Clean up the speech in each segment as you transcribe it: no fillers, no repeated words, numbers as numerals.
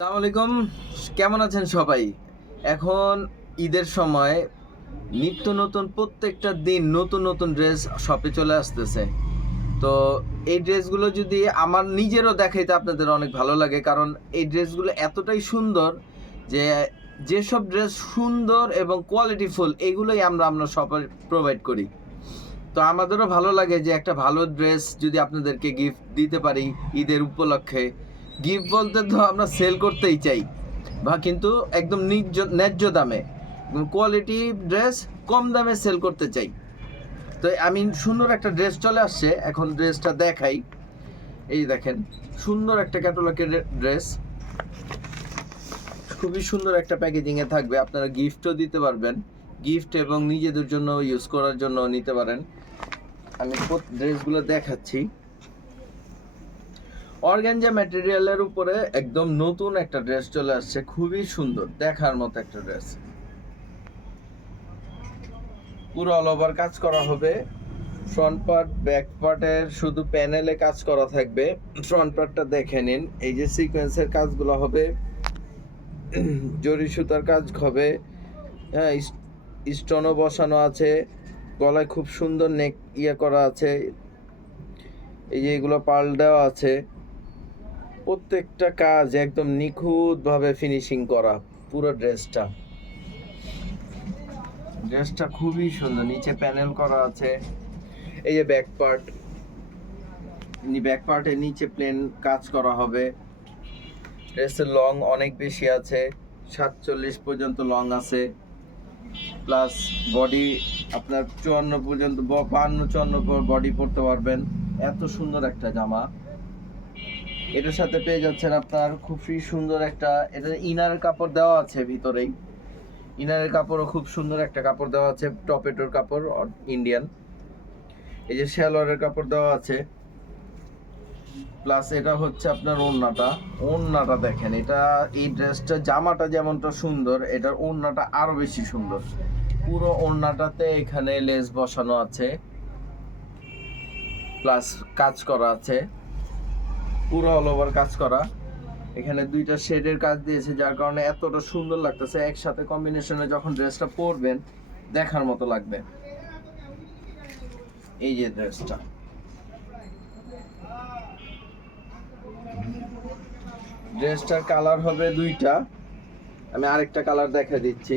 আসসালামু আলাইকুম। কেমন আছেন সবাই? এখন ঈদের সময় নিত্য নতুন প্রত্যেকটা দিন নতুন নতুন ড্রেস শপে চলে আসতেছে। তো এই ড্রেসগুলো যদি আমার নিজেরও দেখাইতে আপনাদের অনেক ভালো লাগে, কারণ এই ড্রেসগুলো এতটাই সুন্দর যে যেসব ড্রেস সুন্দর এবং কোয়ালিটিফুল এগুলোই আমরা শপে প্রোভাইড করি। তো আমাদেরও ভালো লাগে যে একটা ভালো ড্রেস যদি আপনাদেরকে গিফট দিতে পারি ঈদের উপলক্ষে। গিফট বলতে তো আমরা সেল করতেই চাই, বা কিন্তু একদম ন্যায্য দামে কোয়ালিটি ড্রেস কম দামে সেল করতে চাই। তো আমি সুন্দর একটা ড্রেস চলে আসছে, এখন ড্রেসটা দেখাই। এই দেখেন, সুন্দর একটা ক্যাটালগের ড্রেস, খুবই সুন্দর একটা প্যাকেজিংয়ে থাকবে। আপনারা গিফটও দিতে পারবেন, গিফট এবং নিজেদের জন্য ইউজ করার জন্য নিতে পারেন। আমি ড্রেসগুলো দেখাচ্ছি। অর্গানজা ম্যাটেরিয়ালের উপরে একদম নতুন একটা ড্রেস চলে আসছে, খুবই সুন্দর দেখার মতো একটা ড্রেস। পুরো অল ওভার কাজ করা হবে। ফ্রন্ট পার্ট ব্যাক পার্টের শুধু প্যানেলে কাজ করা থাকবে। ফ্রন্ট পার্টটা দেখে নিন, এই যে সিকোয়েন্সের কাজগুলো হবে, জরি সুতার কাজ হবে, হ্যাঁ, স্টোনও বসানো আছে। গলায় খুব সুন্দর নেক করা আছে। এই যে এগুলো পার্ল দেওয়া আছে। প্রত্যেকটা কাজ একদম নিখুঁতভাবে ফিনিশিং করা। পুরো ড্রেসটা খুবই সুন্দর, নিচে প্যানেল করা আছে। এই যে ব্যাক পার্টের নিচে প্লেন কাজ করা হবে। ড্রেসের লং অনেক বেশি আছে, 47 পর্যন্ত লং আছে। প্লাস বডি আপনার 54 পর্যন্ত, 52-54 বডি পরতে পারবেন। এত সুন্দর একটা জামা। এটার সাথে পেয়ে যাচ্ছেন আপনার খুবই সুন্দর একটা, এটা ইনারের কাপড় দেওয়া আছে ভিতরেই। ইনারের কাপড়ও খুব সুন্দর একটা কাপড় দেওয়া আছে, টপেটোর কাপড় ইন্ডিয়ান। এই যে সালোয়ারের কাপড় দেওয়া আছে। প্লাস এটা হচ্ছে আপনার ওড়নাটা দেখেন। এটা এই ড্রেসটা জামাটা যেমনটা সুন্দর, এটার ওড়নাটা আরো বেশি সুন্দর। পুরো ওড়নাটাতে এখানে লেস বসানো আছে, প্লাস কাজ করা আছে, পুরো অল ওভার কাজ করা। এখানে দুইটা শেডের কাজ দিয়েছে, যার কারণে এতটা সুন্দর লাগতেছে। একসাথে কম্বিনেশনে যখন ড্রেসটা পরবেন দেখার মতো লাগবে। এই যে ড্রেসটার কালার হবে দুইটা। আমি আরেকটা কালার দেখা দিচ্ছি।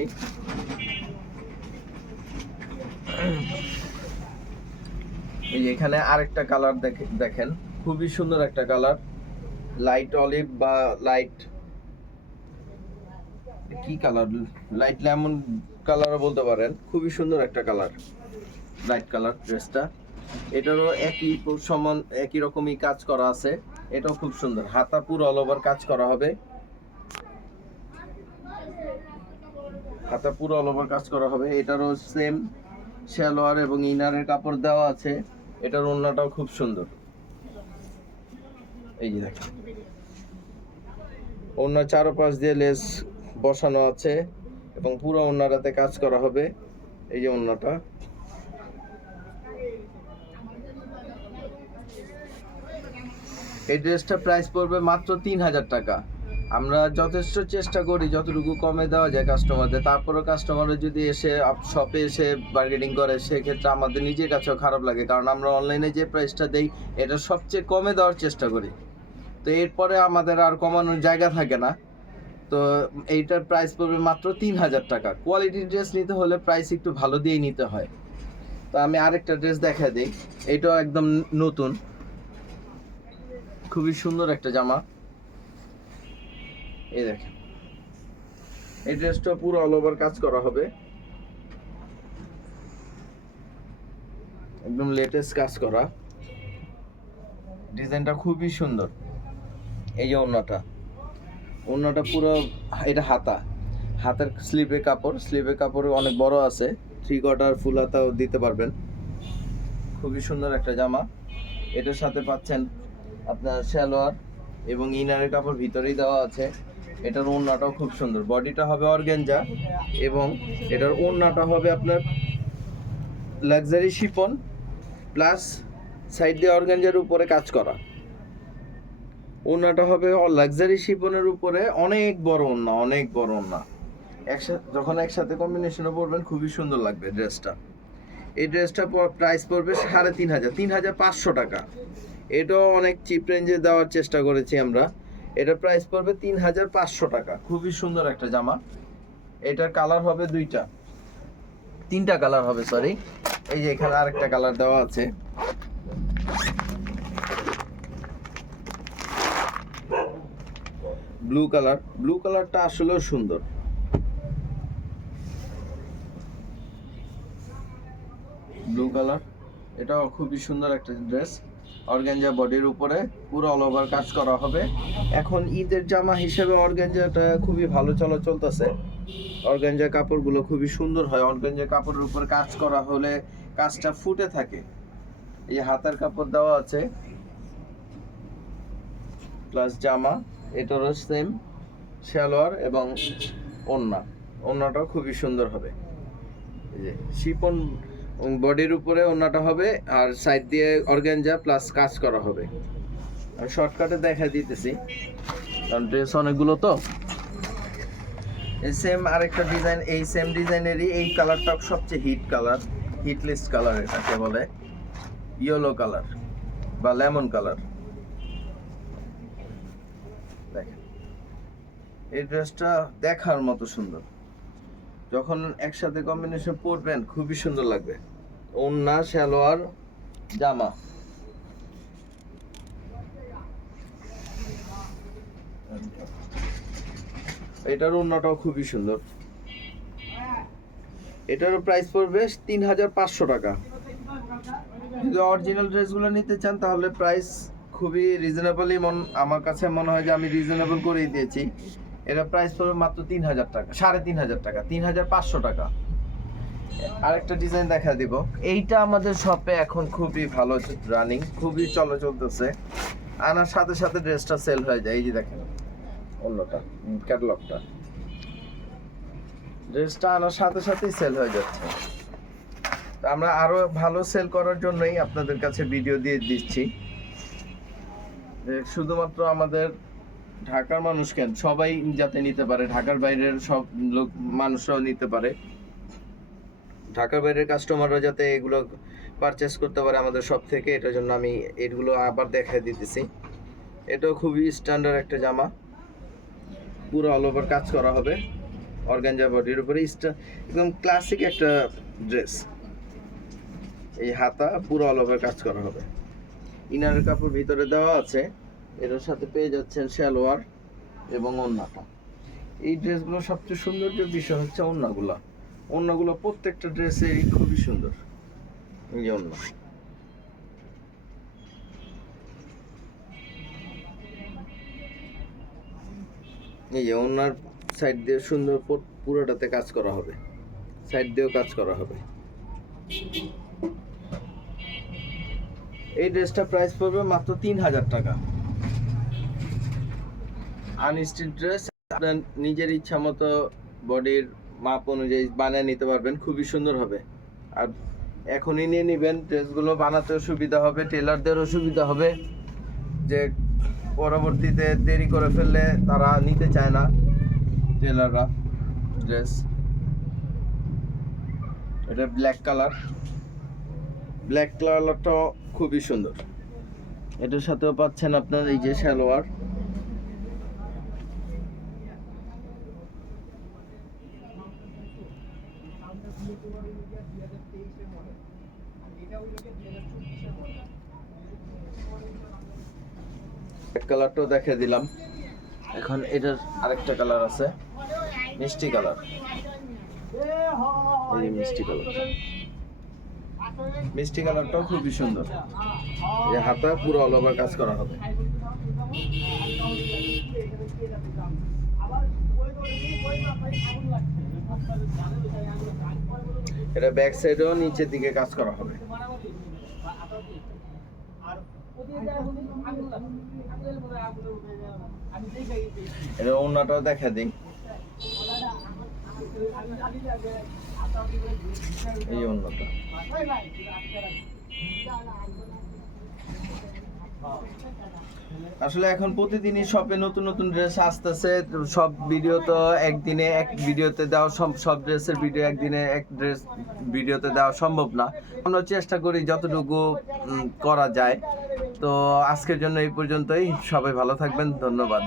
এই যে এখানে আরেকটা কালার দেখেন, খুবই সুন্দর একটা কালার, লাইট অলিভ বা লাইট কি কালার, লাইট লেমন কালারও বলতে পারেন। খুবই সুন্দর একটা কালার, লাইট কালার ড্রেসটা। এটারও একই রকমই কাজ করা আছে। এটাও খুব সুন্দর, হাতা পুরো অল ওভার কাজ করা হবে। এটারও সেম সালোয়ার এবং ইনারের কাপড় দেওয়া আছে। এটার ওড়নাটাও খুব সুন্দর। এই যে দেখেন, ওড়নার চারপাশ দিয়ে লেস বসানো আছে এবং পুরো ওড়নাটাতে কাজ করা হবে। এই যে ওড়নাটা, এই ড্রেসটা প্রাইস পড়বে মাত্র 3000 টাকা। আমরা যথেষ্ট চেষ্টা করি যতটুকু কমে দেওয়া যায় কাস্টমারদের। তারপরেও কাস্টমাররা যদি এসে শপে এসে বার্গেনিং করে, সেক্ষেত্রে আমাদের নিজের কাছেও খারাপ লাগে, কারণ আমরা অনলাইনে যে প্রাইসটা দেই এটা সবচেয়ে কমে দেওয়ার চেষ্টা করি। তো এরপরে আমাদের আর কমানোর জায়গা থাকে না। তো এইটার প্রাইস পড়বে মাত্র 3000 টাকা। কোয়ালিটির ড্রেস নিতে হলে প্রাইস একটু ভালো দিয়েই নিতে হয়। তো আমি আরেকটা ড্রেস দেখা দিই। এটাও একদম নতুন, খুবই সুন্দর একটা জামা। এই দেখেন, এই ড্রেসটা পুরো অল ওভার কাজ করা হবে, একদম লেটেস্ট কাজ করা। ডিজাইনটা খুবই সুন্দর। এই যে ওড়নাটা পুরো, এটা হাতের স্লিভের কাপড় অনেক বড় আছে, 3/4 ফুল হাতাও দিতে পারবেন। খুবই সুন্দর একটা জামা। এটার সাথে পাচ্ছেন আপনার সালোয়ার এবং ইনারের কাপড় ভিতরেই দেওয়া আছে। এটার ওড়নাটাও খুব সুন্দর, বডিটা হবে অর্গানজা এবং এটার ওড়নাটা হবে আপনার লাক্সারি শিফন, প্লাস সাইড দিয়ে অর্গানজার উপরে কাজ করা। ওড়নাটা হবে লাক্সারি শিফনের উপরে অনেক বড় ওড়না, অনেক বড় ওড়না। যখন একসাথে কম্বিনেশনে পরবেন খুবই সুন্দর লাগবে ড্রেসটা। এই ড্রেসটা প্রাইস পড়বে 3,500, 3,500 টাকা। এটাও অনেক চিপ রেঞ্জে দেওয়ার চেষ্টা করেছি আমরা। এটা প্রাইস পড়বে 3,500 টাকা। খুবই সুন্দর একটা জামা। এটার কালার হবে তিনটা কালার হবে, সরি। এই যে এখানে আরেকটা কালার দেওয়া আছে, ব্লু কালার। ব্লু কালারটা আসলেও সুন্দর। ব্লু কালার, এটাও খুবই সুন্দর একটা ড্রেস। অর্গানজা বডির উপরে পুরো অল ওভার কাজ করা হবে। এখন ঈদের জামা হিসেবে অর্গানজাটা খুবই ভালো চলতেছে। অর্গানজা কাপড়গুলো খুবই সুন্দর হয়। অর্গানজা কাপড়ের উপর কাজ করা হলে কাজটা ফুটে থাকে। এই হাতার কাপড় দেওয়া আছে প্লাস জামা। এটারও সেম সালোয়ার এবং ওড়নাটাও খুবই সুন্দর হবে। এই যে শিপন বডির উপরে ওড়নাটা হবে, আর সাইড দিয়ে অর্গানজা প্লাস কাজ করা হবে। আমি শর্টকাটে দেখা দিতেছি কারণ ড্রেস অনেকগুলো তো। এই সেম আরেকটা ডিজাইন, এই সেম ডিজাইনেরই এই কালারটা সবচেয়ে হিট লিস্ট কালার। এটাকে বলে ইয়েলো কালার বা লেমন কালার। দেখেন এই ড্রেসটা দেখার মতো সুন্দর। যখন একসাথে কম্বিনেশন পরবেন খুবই সুন্দর লাগবে। ওড়না, সালোয়ার, জামা। এটার ওড়নাটাও খুবই সুন্দর। এটারও প্রাইস পড়বে 3,500 টাকা। যদি অরিজিনাল ড্রেসগুলো নিতে চান তাহলে প্রাইস খুবই রিজনেবলই আমার কাছে মনে হয় যে আমি রিজনেবল করেই দিয়েছি। এটা প্রাইস পড়বে মাত্র 3,000 টাকা, 3,500 টাকা, 3,500 টাকা। আরেকটা ডিজাইন দেখা দিব। এইটা আমাদের শপে এখন খুবই ভালো রানিং, খুবই চলতেছে। আনার সাথে সাথে ড্রেসটা সেল হয়ে যায়। এই যে দেখেন অন্যটা ক্যাটালগটা, ড্রেসটা আনার সাথে সাথেই সেল হয়ে যাচ্ছে। আমরা আরো ভালো সেল করার জন্যই আপনাদের কাছে ভিডিও দিয়ে দিচ্ছি। শুধুমাত্র আমাদের ঢাকার মানুষ কেন, সবাই যাতে নিতে পারে, ঢাকার বাইরের সব মানুষরাও নিতে পারে। ঢাকার বাইরের কাস্টমাররা যাতে এগুলো পারচেস করতে পারে আমাদের সব থেকে, এটার জন্য আমি এগুলো আবার দেখাই দিতেছি। এটাও খুবই স্ট্যান্ডার্ড একটা জামা, পুরো অল ওভার কাজ করা হবে অর্গানজা বডির উপরে। একদম ক্লাসিক একটা ড্রেস। এই হাতা পুরো অল ওভার কাজ করা হবে। ইনারের কাপড় ভিতরে দেওয়া আছে। এটার সাথে পেয়ে যাচ্ছেন সালোয়ার এবং ওড়নাটা। এই ড্রেসগুলো সবচেয়ে সৌন্দর্য বিষয় হচ্ছে ওড়নাগুলো প্রত্যেকটা ড্রেসেরই খুবই সুন্দর। এই যে ওড়না, এই যে ওড়নার সাইড দিয়ে সুন্দর পুরোটাতে কাজ করা হবে, সাইড দিয়েও কাজ করা হবে। এই ড্রেসটা প্রাইস পড়বে মাত্র 3,000 টাকা। আনস্টিচ ড্রেস, আপনার নিজের ইচ্ছা মতো বডির মাপ অনুযায়ী বানিয়ে নিতে পারবেন, খুবই সুন্দর হবে। আর এখনই নিয়ে নেবেন, ড্রেসগুলো বানাতেও সুবিধা হবে, টেলারদেরও সুবিধা হবে, যে পরবর্তীতে দেরি করে ফেললে তারা নিতে চায় না টেলাররা ড্রেস। এটা ব্ল্যাক কালারটাও খুবই সুন্দর। এটার সাথেও পাচ্ছেন আপনার এই যে সালোয়ার। কালারটাও দেখে দিলাম। এখন এটার আরেকটা কালার আছে, মিষ্টি কালার। এই মিষ্টি কালারটাও খুবই সুন্দর। এই হাতা পুরো অল ওভার কাজ করা হবে। এটা ব্যাক সাইডেও নিচের দিকে কাজ করা হবে। এটা ওড়নাটাও দেখা দিই। এই ওড়নাটা আসলে এখন প্রতিদিনই শপে নতুন নতুন ড্রেস আসতেছে, সব ভিডিও তো একদিনে এক ভিডিওতে দেওয়া সব ড্রেসের ভিডিও একদিনে এক ড্রেস ভিডিওতে দেওয়া সম্ভব না। আমরা চেষ্টা করি যতটুকু করা যায়। তো আজকের জন্য এই পর্যন্তই, সবাই ভালো থাকবেন, ধন্যবাদ।